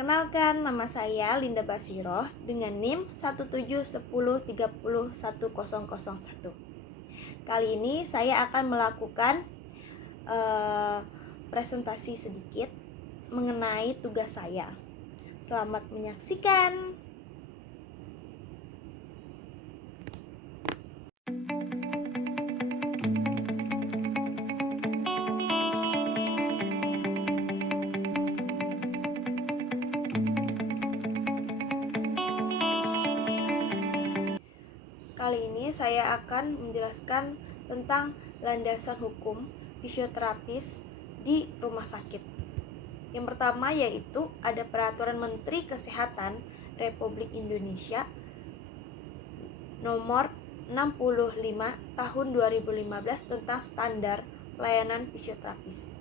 Perkenalkan, nama saya Linda Basiroh dengan NIM 171030101. Kali ini saya akan melakukan presentasi sedikit mengenai tugas saya. Selamat menyaksikan. Kali ini saya akan menjelaskan tentang landasan hukum fisioterapis di rumah sakit. Yang pertama yaitu ada Peraturan Menteri Kesehatan Republik Indonesia nomor 65 tahun 2015 tentang standar pelayanan fisioterapis.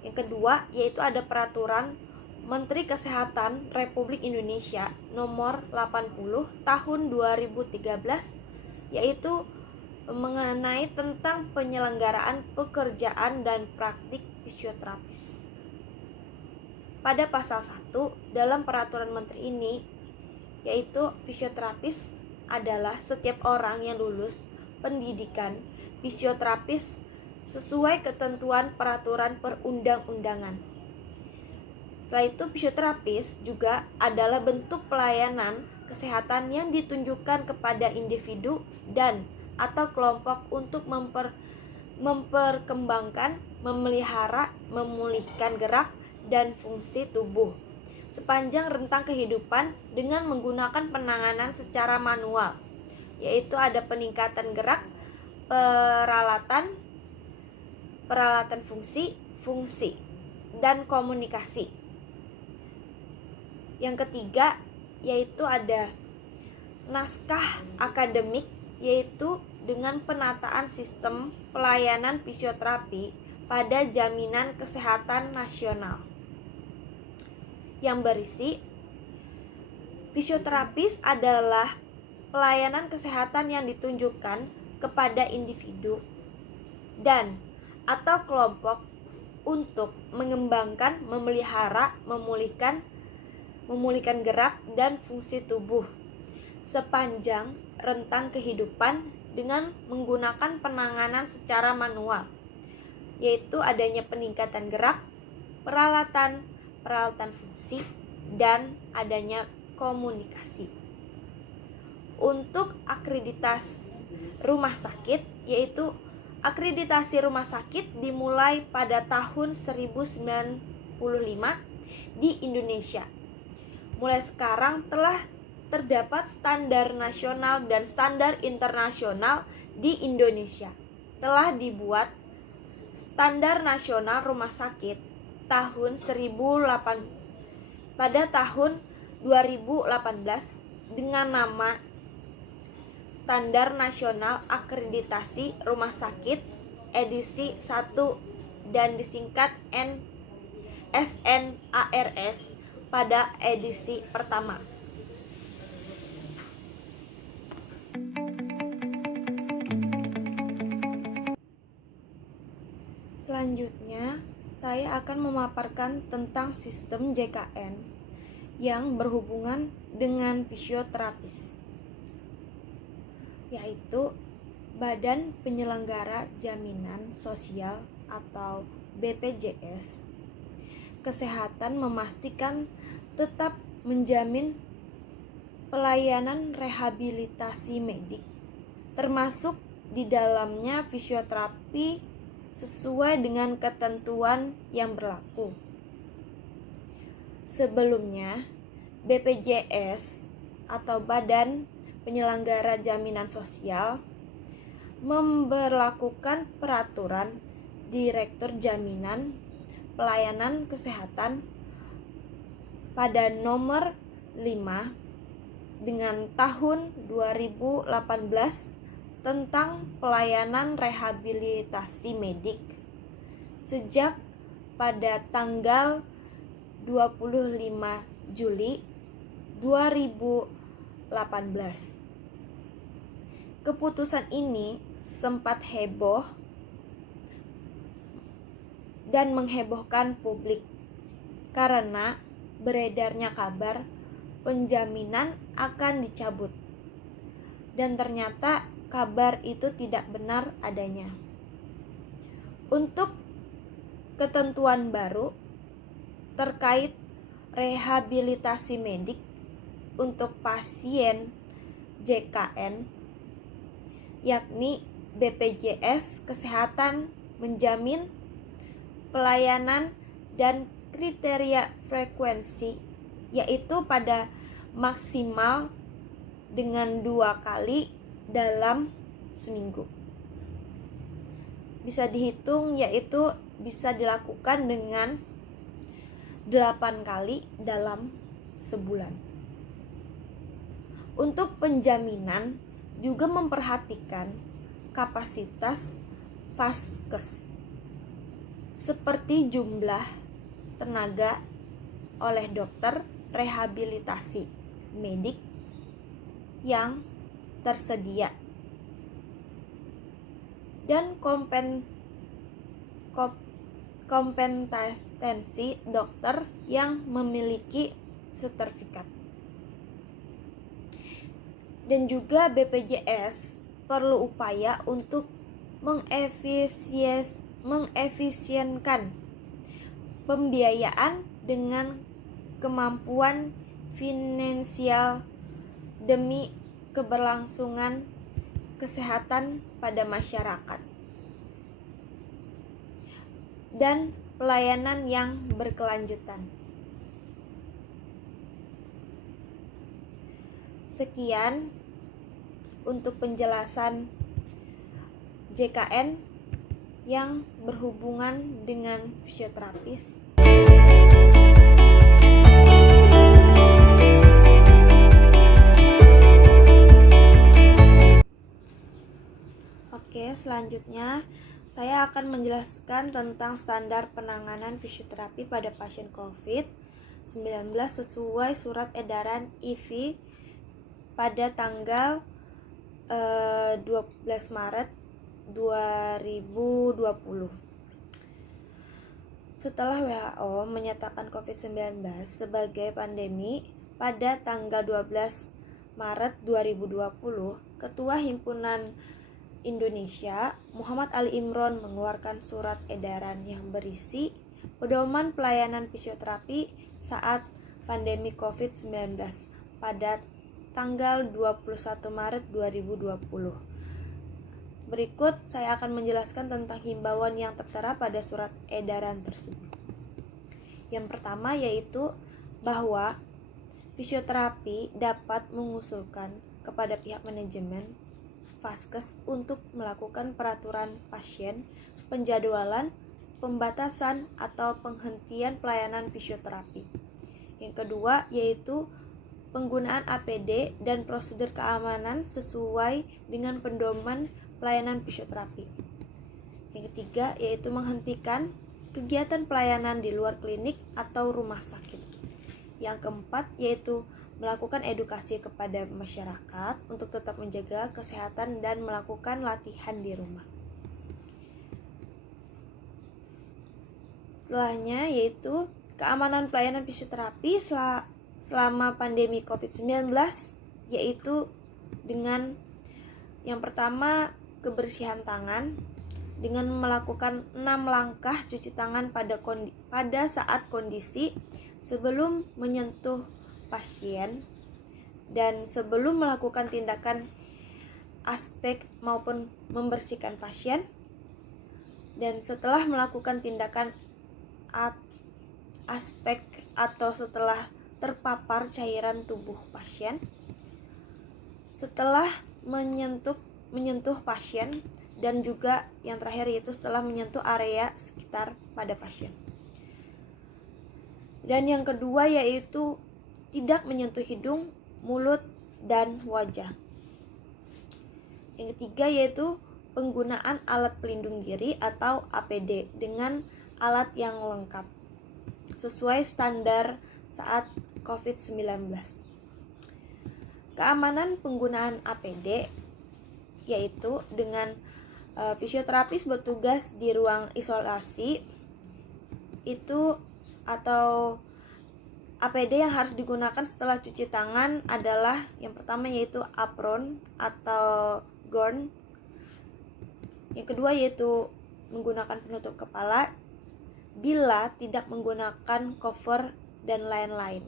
Yang kedua yaitu ada Peraturan Menteri Kesehatan Republik Indonesia nomor 80 tahun 2013 yaitu mengenai tentang penyelenggaraan pekerjaan dan praktik fisioterapis. Pada pasal 1 dalam peraturan menteri ini yaitu fisioterapis adalah setiap orang yang lulus pendidikan fisioterapis sesuai ketentuan peraturan perundang-undangan. Setelah itu, fisioterapis juga adalah bentuk pelayanan kesehatan yang ditunjukkan kepada individu dan atau kelompok untuk memperkembangkan, memelihara, memulihkan gerak dan fungsi tubuh sepanjang rentang kehidupan dengan menggunakan penanganan secara manual, yaitu ada peningkatan gerak, peralatan fungsi, dan komunikasi. Yang ketiga yaitu ada naskah akademik, yaitu dengan penataan sistem pelayanan fisioterapi pada Jaminan Kesehatan Nasional, yang berisi fisioterapis adalah pelayanan kesehatan yang ditunjukkan kepada individu dan atau kelompok untuk mengembangkan, memelihara, memulihkan gerak dan fungsi tubuh sepanjang rentang kehidupan dengan menggunakan penanganan secara manual, yaitu adanya peningkatan gerak, peralatan fungsi, dan adanya komunikasi. Untuk akreditasi rumah sakit, yaitu akreditasi rumah sakit dimulai pada tahun 1095 di Indonesia. Mulai sekarang telah terdapat standar nasional dan standar internasional di Indonesia. Telah dibuat standar nasional rumah sakit pada tahun 2018 dengan nama Standar Nasional Akreditasi Rumah Sakit edisi 1 dan disingkat SNARS pada edisi pertama. Selanjutnya, saya akan memaparkan tentang sistem JKN yang berhubungan dengan fisioterapis, yaitu Badan Penyelenggara Jaminan Sosial atau BPJS Kesehatan memastikan tetap menjamin pelayanan rehabilitasi medik, termasuk di dalamnya fisioterapi sesuai dengan ketentuan yang berlaku. Sebelumnya, BPJS atau Badan Penyelenggara Jaminan Sosial memberlakukan peraturan Direktur Jaminan Pelayanan Kesehatan pada nomor 5 dengan tahun 2018 tentang pelayanan rehabilitasi medik sejak pada tanggal 25 Juli 2018. Keputusan ini sempat heboh dan menghebohkan publik karena beredarnya kabar penjaminan akan dicabut. Dan ternyata kabar itu tidak benar adanya. Untuk ketentuan baru terkait rehabilitasi medik untuk pasien JKN, yakni BPJS Kesehatan menjamin pelayanan dan kriteria frekuensi, yaitu pada maksimal dengan 2 kali dalam seminggu. Bisa dihitung, yaitu bisa dilakukan dengan 8 kali dalam sebulan. Untuk penjaminan juga memperhatikan kapasitas vaskes, seperti jumlah tenaga oleh dokter rehabilitasi medik yang tersedia dan kompetensi dokter yang memiliki sertifikat. Dan juga BPJS perlu upaya untuk mengefisienkan pembiayaan dengan kemampuan finansial demi keberlangsungan kesehatan pada masyarakat dan pelayanan yang berkelanjutan. Sekian untuk penjelasan JKN yang berhubungan dengan fisioterapis. Oke, selanjutnya saya akan menjelaskan tentang standar penanganan fisioterapi pada pasien COVID-19 sesuai surat edaran IV pada tanggal 12 Maret 2020. Setelah WHO menyatakan COVID-19 sebagai pandemi pada tanggal 12 Maret 2020, Ketua Himpunan Indonesia, Muhammad Ali Imron, mengeluarkan surat edaran yang berisi pedoman pelayanan fisioterapi saat pandemi COVID-19 pada tanggal 21 Maret 2020. Berikut saya akan menjelaskan tentang himbauan yang tertera pada surat edaran tersebut. Yang pertama yaitu bahwa fisioterapi dapat mengusulkan kepada pihak manajemen Vaskes untuk melakukan peraturan pasien, penjadwalan, pembatasan atau penghentian pelayanan fisioterapi. Yang kedua yaitu penggunaan APD dan prosedur keamanan sesuai dengan pedoman pelayanan fisioterapi. Yang ketiga yaitu menghentikan kegiatan pelayanan di luar klinik atau rumah sakit. Yang keempat yaitu melakukan edukasi kepada masyarakat untuk tetap menjaga kesehatan dan melakukan latihan di rumah. Setelahnya yaitu keamanan pelayanan fisioterapi selama pandemi COVID-19, yaitu dengan yang pertama kebersihan tangan dengan melakukan 6 langkah cuci tangan pada saat kondisi sebelum menyentuh pasien dan sebelum melakukan tindakan aspek maupun membersihkan pasien, dan setelah melakukan tindakan aspek atau setelah terpapar cairan tubuh pasien, setelah menyentuh pasien, dan juga yang terakhir yaitu setelah menyentuh area sekitar pada pasien. Dan yang kedua yaitu tidak menyentuh hidung, mulut, dan wajah. Yang ketiga yaitu penggunaan alat pelindung diri atau APD dengan alat yang lengkap sesuai standar saat COVID-19. Keamanan penggunaan APD yaitu dengan fisioterapis bertugas di ruang isolasi itu atau APD yang harus digunakan setelah cuci tangan adalah yang pertama yaitu apron atau gown. Yang kedua yaitu menggunakan penutup kepala bila tidak menggunakan cover dan lain-lain.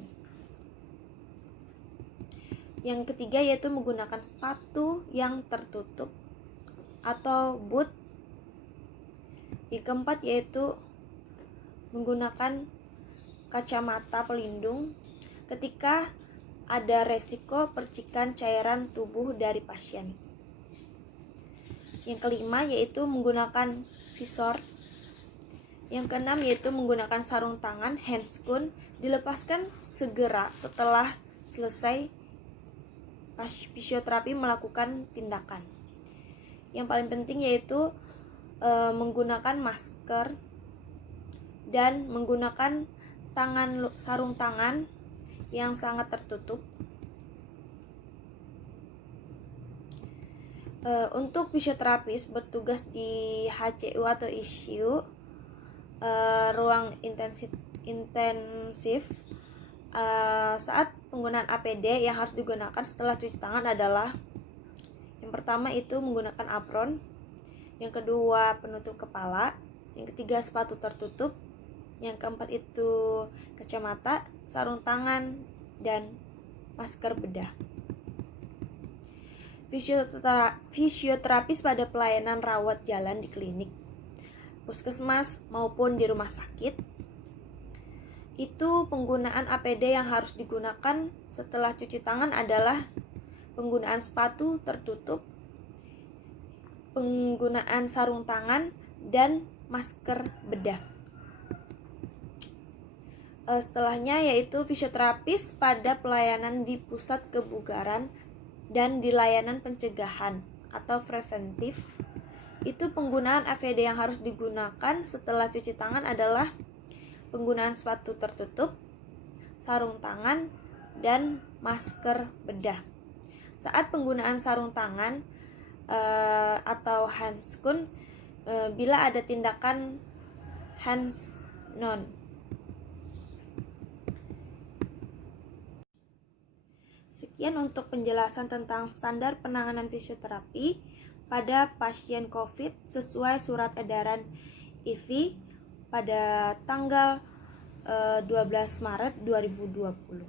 Yang ketiga yaitu menggunakan sepatu yang tertutup atau boot. Yang keempat yaitu menggunakan kacamata pelindung ketika ada resiko percikan cairan tubuh dari pasien. Yang kelima yaitu menggunakan visor. Yang keenam yaitu menggunakan sarung tangan handscoon, dilepaskan segera setelah selesai fisioterapi melakukan tindakan. Yang paling penting yaitu menggunakan masker dan menggunakan sarung tangan yang sangat tertutup. Untuk fisioterapis bertugas di HCU atau ICU, ruang intensif, saat penggunaan APD yang harus digunakan setelah cuci tangan adalah yang pertama itu menggunakan apron, yang kedua penutup kepala, yang ketiga sepatu tertutup, yang keempat itu kacamata, sarung tangan, dan masker bedah. Fisioterapis pada pelayanan rawat jalan di klinik, puskesmas maupun di rumah sakit, itu penggunaan APD yang harus digunakan setelah cuci tangan adalah penggunaan sepatu tertutup, penggunaan sarung tangan, dan masker bedah. Setelahnya yaitu fisioterapis pada pelayanan di pusat kebugaran dan di layanan pencegahan atau preventif. Itu penggunaan APD yang harus digunakan setelah cuci tangan adalah penggunaan sepatu tertutup, sarung tangan, dan masker bedah. Saat penggunaan sarung tangan atau handscoon bila ada tindakan hands-on. Sekian untuk penjelasan tentang standar penanganan fisioterapi pada pasien COVID sesuai surat edaran IV pada tanggal 12 Maret 2020.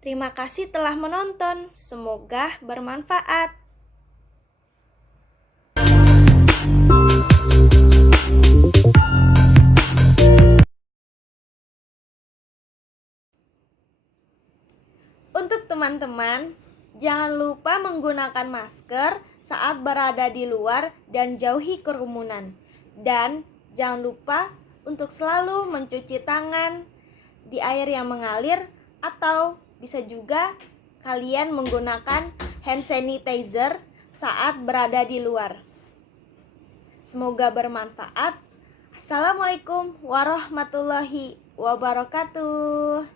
Terima kasih telah menonton. Semoga bermanfaat. Untuk teman-teman, jangan lupa menggunakan masker saat berada di luar dan jauhi kerumunan. Dan jangan lupa untuk selalu mencuci tangan di air yang mengalir, atau bisa juga kalian menggunakan hand sanitizer saat berada di luar. Semoga bermanfaat. Assalamualaikum warahmatullahi wabarakatuh.